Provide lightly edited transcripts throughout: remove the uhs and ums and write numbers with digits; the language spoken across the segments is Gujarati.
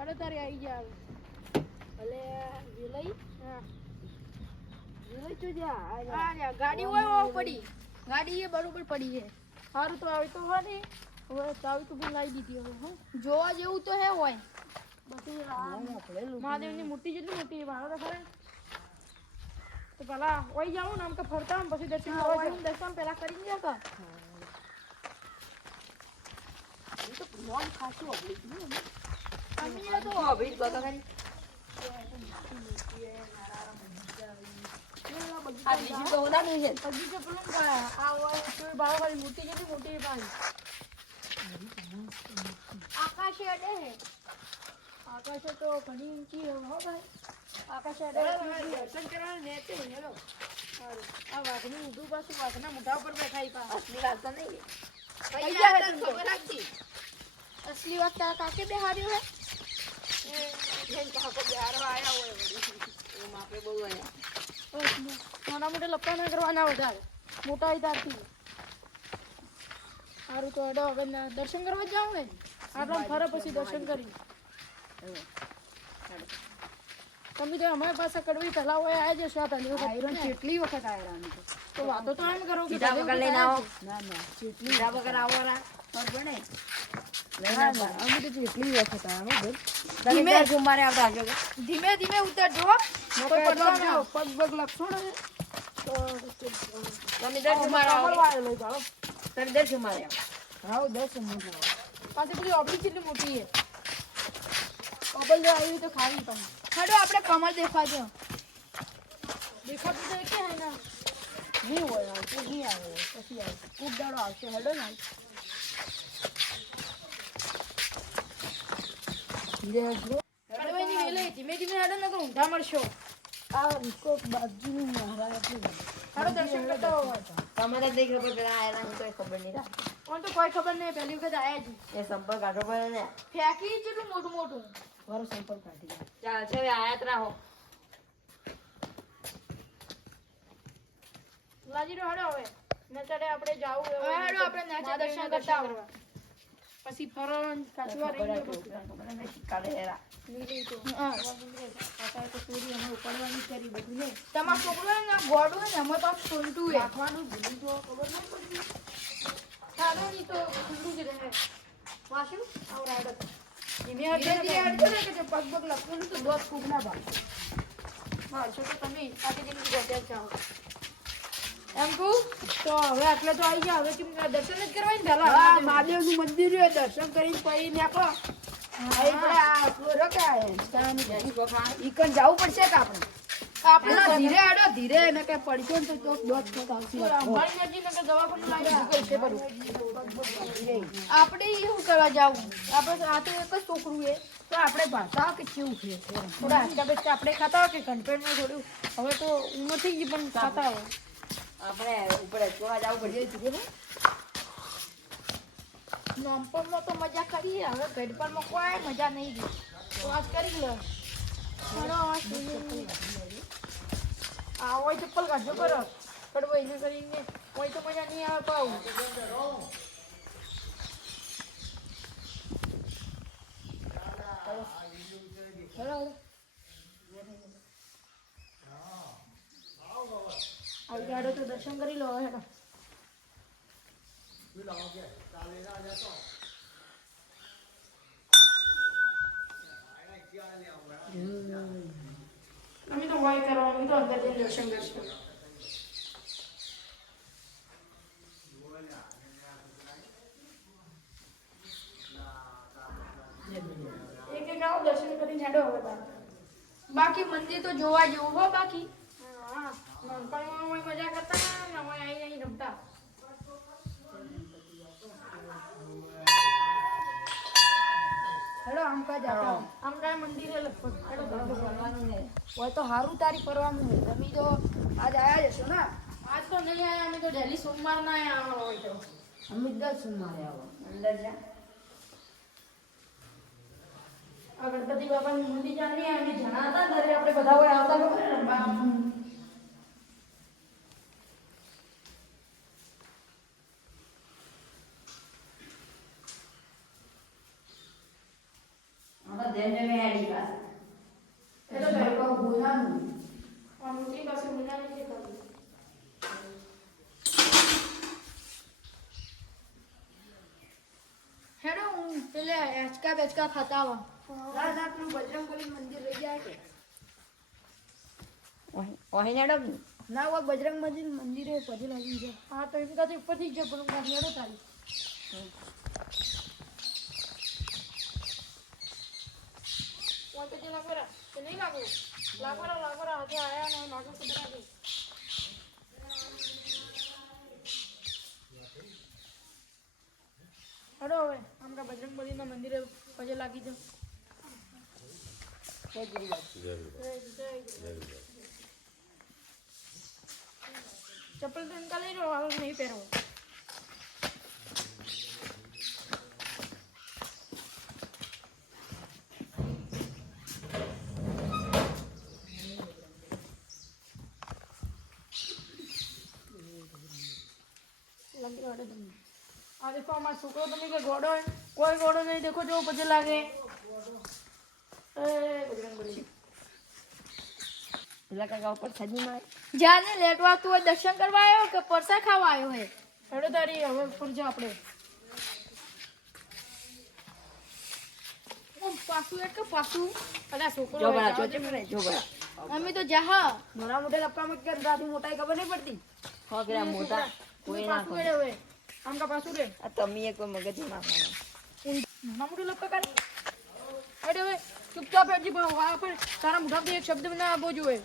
અરે તારે આવી જા ભલે વિલઈ હા વિલઈ તો જા આ ગાડી હોય પડી ગાડી એ બરોબર પડી છે સારું તો આવી તો હોય ને હવે ચાવી તો બી લાવી દીધી હવે હું જોવા જેવું તો હે હોય બધું મહાદેવની મૂર્તિ જેટલી મોટી ભાડો તો ખરે તો પેલા ઓઈ જાવ ને આમ કે ફરતા આમ પછી દર્શન કરવા જાવ દર્શન પેલા કરી લે કે એ તો નોમ ખાસું અબળી ગયું ને અમે તો અબળી ગયો તો ખરી આ બીજી તો ઓલા નહીં છે બગીચો પેલું આ હોય તો બાવાવાળી મૂર્તિ જેટલી મોટી ભાઈ આકાશ અડે હે આકાશ તો ઘણી ઊંચી હે હો ભાઈ આકાશ અડે દર્શન કરવા ને તે હેલો આ વાઘની ઊંધું પાછું વાઘના મોઢા ઉપર બેઠાઈ પા અસલી વાત તો નહીં કઈ જાય ખબર રાખજી અસલી વાત તારા કાકે બે હાર્યું હે જેન કાકો બિહારવા આયા હોય વળી એમ આપણે બહુ આયા નાના મોટા લપ્પા ના કરવાના વધારે મોટા તારથી સારું તો અડો હવે દર્શન કરવા જ જાઉં ને આટલા ફરે પછી દર્શન કરી તમે તો અમારી પાસે કડવી પહેલા હોય આવી જશો આ પહેલી વખત આયરન કેટલી વખત આયરા તો વાતો તો એમ કરો કે કીધા વગર લઈને આવો ના ના કેટલી કીધા વગર આવો રા બરોબર ને અમે તો કેટલી વખત આયા હો ધીમે જુમારે આવતા આવજો ધીમે ધીમે ઉતરજો કોઈ પડવા ના પગ પગ લપસો ને તો તમે દર જુમારે આવો લઈ જાઓ તમે દર જુમારે આવો હા 10 મિનિટ પાછી પેલી ઓબલી કેટલી મોટી છે ઓબલ જો આવી તો ખાવી પણ હેડો આપણે કમર દેખાજો દેખાતું તો કે હે ના નહીં હોય આવશે નહીં આવે પછી આવે ખૂબ દાડો આવશે હેડો ને કડવાઈની વેલે ધીમે ધીમે હેડો ને તો ઊંધા મળશો આ રીકો બાજુની મહારાજ હેડો દર્શન કરતા હોય તમારે દઈ ખબર પેલા આયરા ની કોઈ ખબર નહીં રાખી કોણ તો કોઈ ખબર નહીં પહેલી વખત આયા જ એ સંપર્ક કાઢો પડે ને ફેંકી જેટલું મોટું મોટું મારો સંપર્ક કાઢી ચાલ છે હવે આયાત રહો લાજી હેડો હવે નચડે આપણે જાવું હવે હેડો આપણે નાચે દર્શન કરતા આવવા પછી ફરન કાચવા રહી કાલે હેરા નીલી તો હા કાકા તો ચોરી અમે ઉપાડવાની કરી બધું ને તમાર છોકરો ને ગોડું ને અમે તો સોલટું હે રાખવાનું ભૂલી જો ખબર નહીં પડી સારું ની તો ખુલ્લું જ રહે વાશું આવરા હેડો ધીમે ધીરે હટે ધીરે હટે ને કે પગ પગ લપતું તો દોત ખૂબ ના ભાગ મારશો તો તમે કાકે જેની ગોત્યા જાઓ એમ કહું તો હવે આટલે તો આવી ગયા હવે કેમ દર્શન જ કરવા ને હા પેલા મહાદેવનું મંદિર છે દર્શન કરીને પછી નાખો આપણે આ પૂરો કે ઈકન જવું પડશે કે આપણે આપણે ધીરે હેડો ધીરે એને કે પડશો ને તો દોત ખોટ આવશે અમારી નજીક ને દવાખાનું લાવી દીધું છે બધું આપણે એવું કરવા જાવું આપણે આ તો એક જ છોકરું છે તો આપણે ભાષા કે કેવું છે થોડા હાચકા બેચકા આપણે ખાતા હોય કે કંટ્રોલમાં થોડું હવે તો ઉંમર થઈ ગઈ પણ ખાતા હોય આપણે ઉપર જોવા જવું પડશે ધીરે નોમપણમાં તો મજા કરીએ હવે ગઢપણમાં કોઈ મજા નહીં ગઈ તો આજ કરી લે આ હોય ચપ્પલ કાઢજો કરો કડવો એને કરીને હોય તો મજા નહીં આવે પાવું આવી ગાડો તો દર્શન કરી લો હેડો અમે તો વાય કરવાનું તો અંદર જઈને દર્શન કરશું એક એક આવો દર્શન કરીને હેડો હવે બાકી મંદિર તો જોવા જેવું હો બાકી હા નાનપણમાં મજા કરતા ને અમે અહીં રમતા હેડો આમ કા જાતા આમ કા મંદિરે લગભગ હેડો ફરવાનું ને હોય તો સારું તારી ફરવાનું ને તમે તો આજ આયા જશો ને આજ તો નહીં આયા અમે તો ડેલી સોમવાર ના આયા હોય તો અમે 10 સુમારે આવો અંદર જા આ ગણપતિ બાપાની મૂર્તિ ચાલી અમે જણા હતા ઘરે આપણે બધા હોય આવતા ખબર રમવા આમાં જેને મેં હેડી પાસે એટલે તારે કહું બોલાનું આ મોટી પાસે બનાવી છે ખાલી હેડો હું પેલે એચકા બેચકા ખાતા આવા ના પેલું બજરંગબલી મંદિર લઈ જાય કે ઓહી નેડો ના ઓ બજરંગ મંદિરે પછી લાગી છે હા તો એમ કાથી ઉપરથી જ પેલું કાઢી હેડો તારી કોણ તે લાગોરા તે નહીં લાગો લાગોરા આજે આયા ને લાગો તો બરાબર હેડો હવે આમકા બજરંગબલીના મંદિરે પગે લાગી જાવ ચપ્પલ તો ઇનકા લઈ લો હવે નહીં પહેરો આ દેખો અમારો છોકરો તમે કે ગોડો હોય કોઈ ગોડો નહીં દેખો જો પછી લાગે પેલા કાકા ઉપર સજી મારે જાને લેટવા તું હોય દર્શન કરવા આવ્યો કે પરસા ખાવા આવ્યો હે હેડો તારી હવે ઉપર જા આપણે પાછું એક કે પાછું અલા છોકરો જો બરા ચોચે મને જો બરા અમે તો જા મોટા મોટા લપકામાં કે રાતી મોટાઈ ખબર નહીં પડતી હો પેલા મોટા કોઈ ના પાછું રે હવે આમ કા પાછું રે આ તમે એક મગજ માં નાના મોટું લપકા કરી અરે હવે ચૂપચાપ હેજી ભાવ પર તારા મોઢામાંથી એક શબ્દ ના આવવો જોઈએ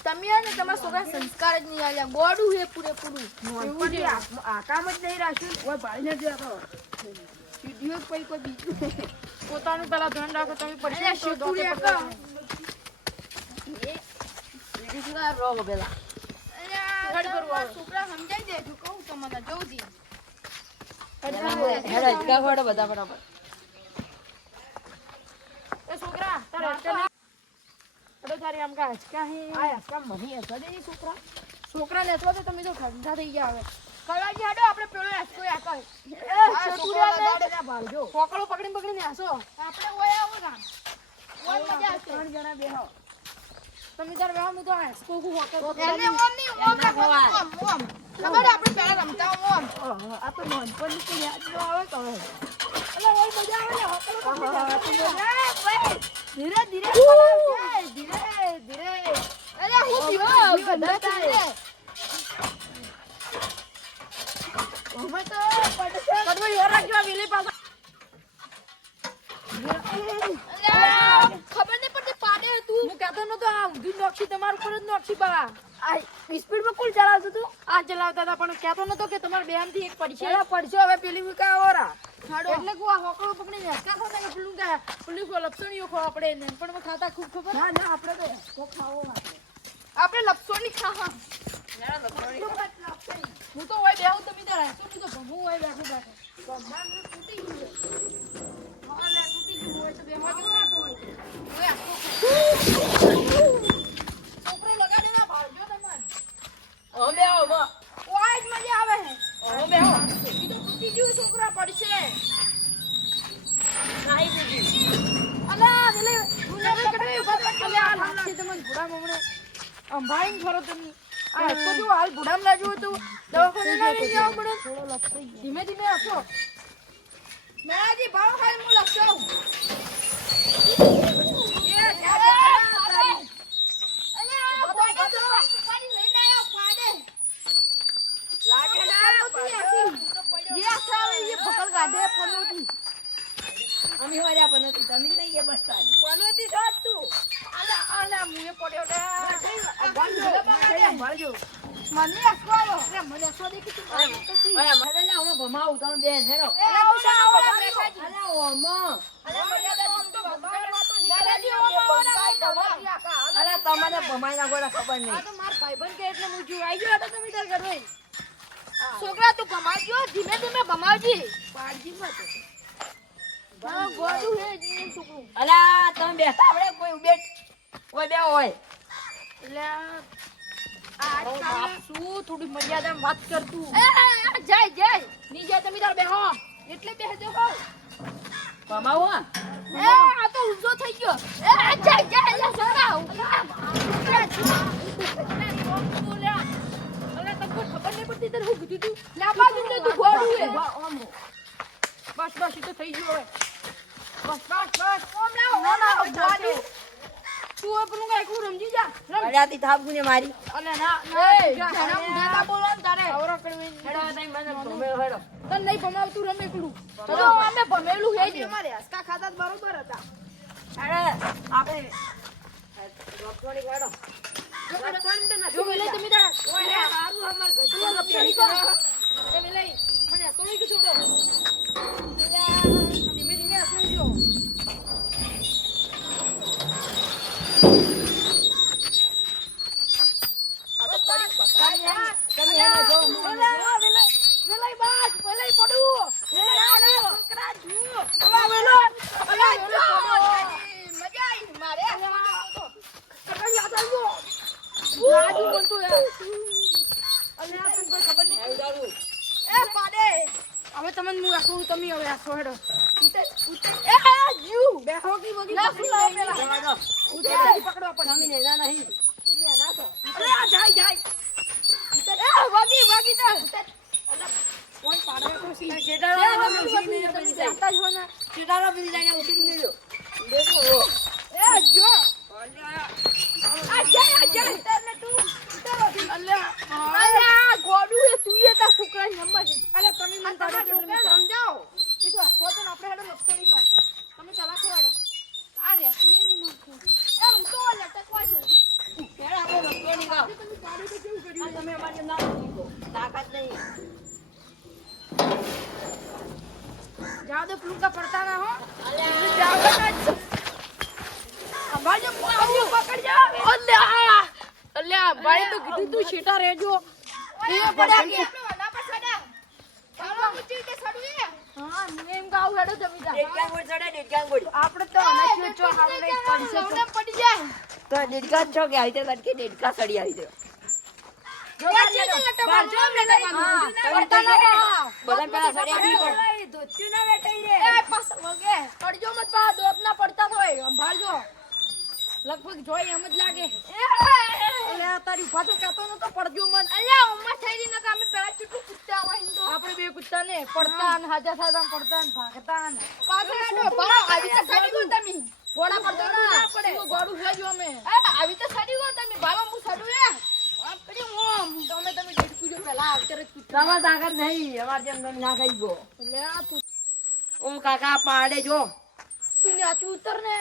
તમે ને તમારા છોકરા સંસ્કાર જ નહીં આલ્યા ગોડું હે પૂરેપૂરું એવું છે આકામ જ નહીં રાખ્યું ઓય ભાઈને જ રાખો વિડિયો કોઈ કોઈ બીજું પોતાનું પેલા ધ્યાન રાખો તમે પડશે તો શીખું એક વિડિયો રોગ પેલા છોકરા સમજાઈ દેજો કહું તમને જલ્દી હેડા હિચકા ફોડો બધા બરાબર એ છોકરા તારે અરે તારી આમ કા હચકા હે આ હિચકા મહી હસા દે છોકરા લેતો તો તમે તો ઠંડા થઈ ગયા હવે કલાજી હાડો આપણે પેલો હચકો આકા પકડો પકડીને હસો આપણે ઓય આવો ના ઓય મજા આવશે 3 જણા બેહો તમે તાર વેવા મુ તો હચકો કુ હોકે એને ઓમ ની ઓમ લગાડ આપણે પેલા રમતા ઓમ આ તો નોનપણ કે યાદ ન આવે તો એટલે ઓય મજા આવે ને હોકલો ધીરે ધીરે ચલાવજે ધીરે ધીરે અરે હું પીવો ગધા તારે અમે તો પડશે કડવો યોર રાખજો વેલી પાછો ખબર નહીં પડતી પાડે તું હું કહેતો નતો આ ઊંધી નોક્ષી તમારું પર જ નોક્ષી બા આ સ્પીડમાં કોણ ચલાવતું તું આ ચલાવતા હતા પણ કહેતો નતો કે તમારા બેન થી એક પડશે ચલા પડશો હવે પેલી વિકા ઓરા એટલે કો આ હોકળો પકડીને હસકા ખાતા કે પેલું કે પેલું કો લપસણીઓ ખો આપણે નાનપણમાં ખાતા ખૂબ ખબર ના ના આપણે તો કો ખાવો આપણે લપસણી ખાવા હું તો હોય બેહું તમે તાર હસો હું તો ભમું હોય બેઠું ભગવાન તૂટી ગયું હા ને તૂટી ગયું હોય તો બેહવા કેવો રાતો હોય ઓય છોકરો લગાડે ના ભાળજો તમાર હવે આવો ઓય જ મજા આવે હે હવે આવો ઈ તો તૂટી ગયું છોકરા પડશે નાઈ દીધી અલા વેલે ગુનેરે કડે ઉભા અલે આ લાગશે તમને ભૂડા મમણે અંભાઈન ફરો તમે આ તો જો હાલ ભૂડામ લાગ્યું હતું દવાખાને ના લઈ જાવ પડે થોડો લપસી ગયો ધીમે ધીમે હસો મેજી ભાવ ખાઈ હું લખતો એ અલે આ પાડે તો પાણી લઈને આયો પાડે લાગે ના જે આખા આવે એ પકડ કાઢે પનોતી અમે હોર્યા પણ નથી તમે નહીં કે બસ તારી પનોતી સાત તું આલા આલા મુએ પડ્યો ને ભણજો મને આસવાલો રે મને આસવા દેખી તું અરે મને લા હું ભમાવું તમે બેન હેરો એ ઓસા ઓલા મેસાજી અલા ઓમો અલે મર્યાદા તો ભગવાન તો દાદાજી ઓમો ના કઈ અલા તમને ભમાઈ ના કોઈ ખબર આ નહીં તો માર ભાઈબંધ કે એટલે હું જો આવી ગયો તો તમે તાર ઘરે છોકરા તું ભમાવજો ધીમે ધીમે ભમાવજી પાડજી મત હા ગોડું હે જીને છોકરું અલા તમે બેઠા આપણે કોઈ ઉબેટ કોઈ બે હોય એટલે આ શું થોડી મર્યાદામાં વાત કરતું જય જય નીચે તમે તાર બેહો એટલે બેહજો હો ભમાવો એ આ તો ઊંધો થઈ ગયો બસ ઈ તો થઈ ગયું હવે બસ ઓમ લાવો, ઓમ લાવો, ચાલશે. તું હવે પેલું કાંઈ એકલું રમજી જા રમ. અલ્યાથી થાપ ગુને મારી અલે ના જાના મુઢાતા બોલો ને તારે હેડો તઈ મને ભમે હેડો તને નહીં ભમાવ તું રમ એકલું ચલો અમે ભમેલું હે જ અમારે હસકા ખાતા જ બરોબર હતા. હેડો આપણે ડોક્ટરની હેડો જો મેલે તમે તારા ઓય હારું અમાર તું લપસણી કરો એ મેલે મને અસોઈ કે છોડો ધીમે ધીમે અસોઈ જો હવે તમને હું આખું તમે હવે આખો હેડો બેહો કી બગી હેડો પકડવા પડે તમે નેજા નહીં અરે આ જાય એ વાગી તો કોણ પાડે તો સી કેટાળો તમે ઉછી નહીં તમે પડી જાતા જ હો ને કેટાળો પડી જાય ઉછી નહીં લ્યો દેખો એ જો આ જાય ઉતરને તું ઉતરો અલ્યા ગોડું એ તું એ તા છોકરા નંબર છે અલે તમે મને તારે સમજાવો એ તો સોદન આપણે હેડો લક્ષણી કર તમે ચલા ખવાડો આ રે તું એ ની મખું એ હું તો લટકવા છું હેડો આપણે ડોક્ટરની ગાવ તમે પાડો તો કેવું કર્યું તમે અમારે ના દીધો તાકાત નહીં જાઓ દે પ્લુકા પડતા ના હો જાઓ ના અમારે પકડ જા અલ્યા ભાઈ તો કીધું તું છેટા રહેજો એ પડ્યા કે ના પર સડા ચાલો મુચી કે સડુએ હા નેમ ગાવ હેડો જમી જા ડેડકા ગોળ ચડે ડેડકા ગોળ આપણે તો અનાજ ચો હાલ નહીં પડશે તો પડી જાય તો ડેડકા છો કે આઈ તે લટકે ડેડકા સડી આવી દે જો બારજો મે પડતા ના બધા પેલા સડિયા બી પડ ધોત્યું ના વેટાઈ રે. એ પાસ વગે પડજો મત પા દોત ના પડતા હોય સંભાળજો લગભગ જોઈ એમ જ લાગે અલ્યા તારી ઉભા તો કહેતો નતો પડજો મત અલ્યા ઉમ્મા થઈ રહી નકા અમે પેલા ચૂટું કૂદતા હોય હિંદો આપણે બે કૂદતા ને પડતા ને હાજા સાદા પડતા ને ભાગતા ને પાછો આડો ભરો આવી તો સડી ગો તમે ઘોડા પડતો ના પડે તું ગોડું ખાજો અમે આવી તો સડી ગો તમે ભાલો હું સડું રે આપડી ઓમ તમે ડેડકુ જો પેલા આવતર જ કૂદતા તમાર તાકાત નહીં અમાર જેમ તમે ના ખાઈ ગો અલ્યા તું ઓ કાકા પાડે જો તું ને આચું ઉતર ને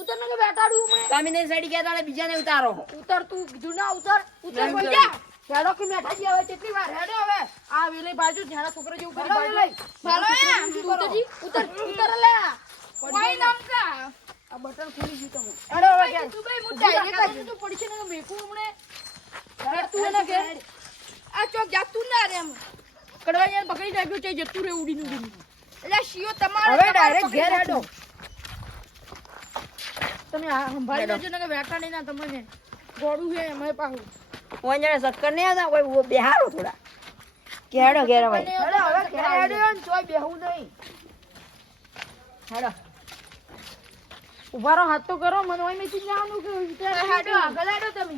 ઉતર ને કે બેટાડું મેં તમે નહીં સડી ગયા તારે બીજાને ઉતારો ઉતર તું કીધું ના ઉતર નહીં બોલ ઉતર. જા હેડો કે મેઠા જી હવે કેટલી વાર હેડો હવે આ વેલે બાજુ જાણા છોકરો જેવું કરી બાજુ ભાલો એ તું ઉતરજી ઉતર લે કોઈ નમકા આ બટન ખુલી ગયું તમે હેડો હવે કે તું ભાઈ મુદ્દા એક જ તો પડશે ને મેકું હમણે હેડ તું એને કે આ ચોક જા તું ના રે એમ કડવા યાર પકડી રાખ્યો છે જતું રે ઉડીને એટલે શિયો તમારે હવે ડાયરેક્ટ ઘેર હેડો. તમે આ સંભાળી લેજો ને કે બેઠા નહીં ના તમને ગોળું છે એમાં પાછું કોઈ જણે શક્કર નહીં આવતા કોઈ બેહારો થોડા કે હેડો ઘેર ભાઈ હેડો હવે ઘેર હેડ્યો ને તોય બેહવું નહીં. હેડો ઉભારો હાથ તો કરો મને ઓય મેથી જવાનું કે હેડો આગળ હેડો તમે